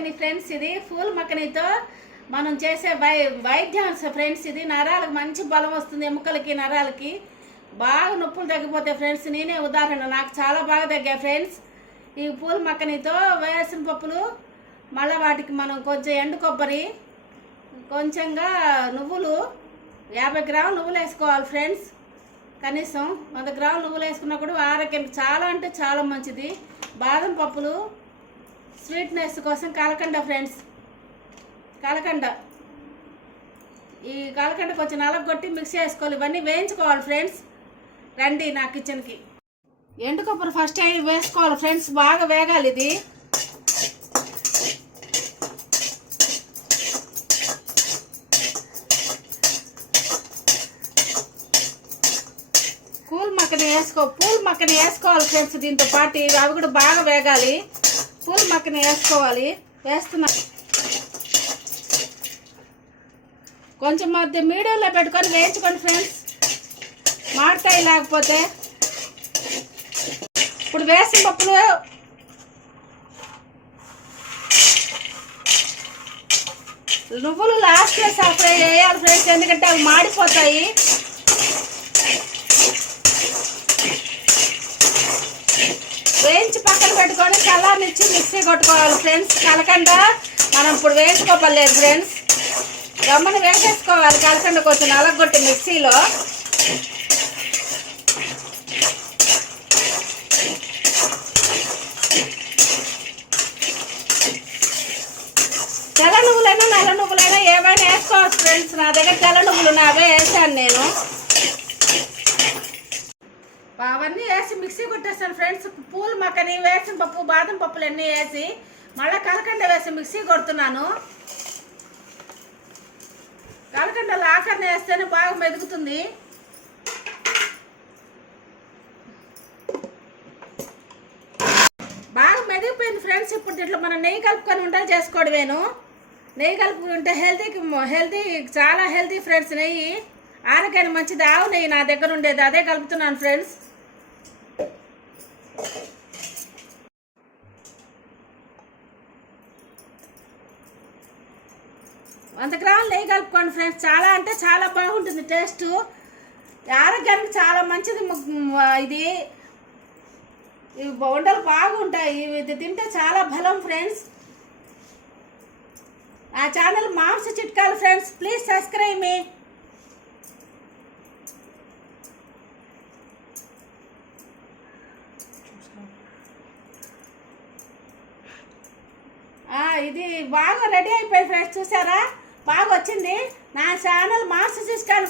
మక్కని friends. ఇది pool మక్కనితో మనం చేసే వైద్యం ఫ్రెండ్స్. ఇది నరాలకు మంచి బలం వస్తుంది, ఎముకలకి నరాలకి బాగా నొప్పులు తగ్గిపోతాయి ఫ్రెండ్స్. నేనే ఉదాహరణ, నాకు చాలా బాగా తగ్గాయి ఫ్రెండ్స్. ఈ పూల్ మక్కనితో వేసిన పప్పులు, మళ్ళీ వాటికి మనం కొంచెం ఎండు కొబ్బరి, కొంచెంగా నువ్వులు, 50 గ్రాములు నువ్వులు వేసుకోవాలి ఫ్రెండ్స్. కనీసం 100 గ్రాములు నువ్వులు వేసుకున్నా కూడా ఆరోగ్యానికి చాలా అంటే చాలా మంచిది. బాదం పప్పులు స్వీట్నెస్ కోసం కలకండ ఫ్రెండ్స్. కలకండ, ఈ కలకండ కొంచెం నలగొట్టి మిక్స్ చేసుకోవాలి. ఇవన్నీ వేయించుకోవాలి ఫ్రెండ్స్. రండి నా కిచెన్కి. ఎండు కొబ్బరి ఫస్ట్ వేసుకోవాలి ఫ్రెండ్స్, బాగా వేగాలి ఇది. పూల్ మక్కని వేసుకోవాలి ఫ్రెండ్స్. దీంతో పాటు అవి కూడా బాగా వేగాలి. పూల్ మక్కని వేసుకోవాలి. వేస్తున్నా కొంచెం మధ్య మీడియంలో పెట్టుకొని వేయించుకోండి ఫ్రెండ్స్, మాడతాయి లేకపోతే. ఇప్పుడు వేసిన పప్పులు నువ్వులు లాస్ట్లో ఫ్రై వేయాలి ఫ్రెండ్స్, ఎందుకంటే అవి మాడిపోతాయి. వేయించి పక్కన పెట్టుకొని చల్లారనిచ్చి మిక్సీ కొట్టుకోవాలి ఫ్రెండ్స్. కలకండ మనం ఇప్పుడు వేసుకోపలేదు ఫ్రెండ్స్, గమ్మని వేసేసుకోవాలి. కలకండ కొంచెం నలగొట్టి మిక్సీలో. తెల్ల నువ్వులైనా నల్ల నువ్వులైనా ఏమైనా వేసుకోవచ్చు ఫ్రెండ్స్. నా దగ్గర తెల్ల నువ్వులు అవే వేసాను నేను. అవన్నీ వేసి మిక్సీ కొట్టేస్తాను ఫ్రెండ్స్. పూల్ మక్కని, వేసిన పప్పు, బాదం పప్పులు అన్నీ వేసి మళ్ళీ కలకండ వేసి మిక్సీ కొడుతున్నాను. కలకండలో ఆఖరిని వేస్తేనే బాగా మెదుగుతుంది. బాగా మెదిగిపోయింది ఫ్రెండ్స్. ఇప్పుడు దీంట్లో మనం నెయ్యి కలుపుకొని ఉండలు చేసుకోవడమేను. నెయ్యి కలుపుకుంటే హెల్తీ, చాలా హెల్తీ ఫ్రెండ్స్. నెయ్యి ఆరోగ్యానికి మంచిది. ఆవు నెయ్యి నా దగ్గర ఉండేది, అదే కలుపుతున్నాను ఫ్రెండ్స్. 100 గ్రాములు నెయ్యి కలుపుకోండి ఫ్రెండ్స్. చాలా అంటే చాలా బాగుంటుంది టేస్ట్, ఆరోగ్యానికి చాలా మంచిది. ఇది ఉండలు బాగుంటాయి, ఇది తింటే చాలా బలం ఫ్రెండ్స్. నా ఛానల్ మాంస చిట్కాలు ఫ్రెండ్స్. ప్లీజ్ సబ్స్క్రైబ్ మీ. ఇది బాగా రెడీ అయిపోయి ఫ్రెండ్స్, చూసారా? బాగా వచ్చింది. నా ఛానల్ మాంస చిట్కాలు